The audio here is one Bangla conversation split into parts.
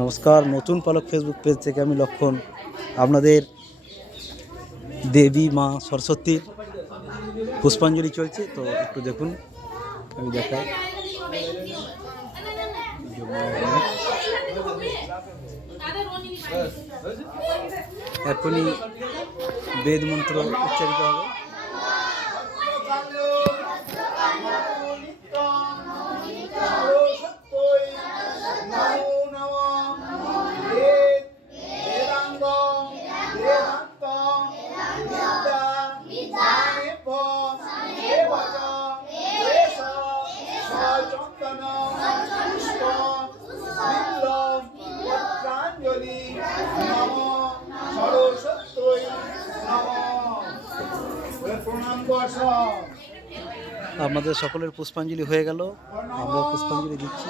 নমস্কার, নতুন পালক ফেসবুক পেজ থেকে আমি লক্ষণ আপনাদের দেবী মা সরস্বতীর পুষ্পাঞ্জলি চলছে, তো একটু দেখুন, আমি দেখাই। এখনই বেদ মন্ত্র উচ্চারিত হবে। আপনাদের সকলের পুষ্পাঞ্জলি হয়ে গেল, আমরা পুষ্পাঞ্জলি দিচ্ছি।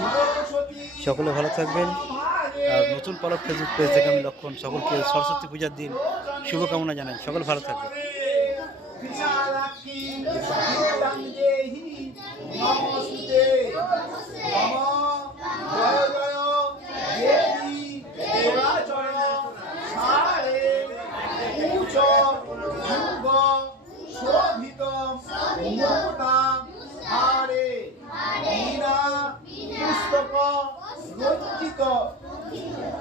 সকলে ভালো থাকবেন। আর নতুন পালক ফেসবুক পেজ থেকে আমি লক্ষণ সকলকে সরস্বতী পূজার দিন শুভকামনা জানাই। সকল ভালো থাকবেন।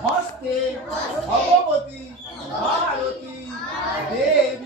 হস্তে ভগবতী ভারতী দেবী।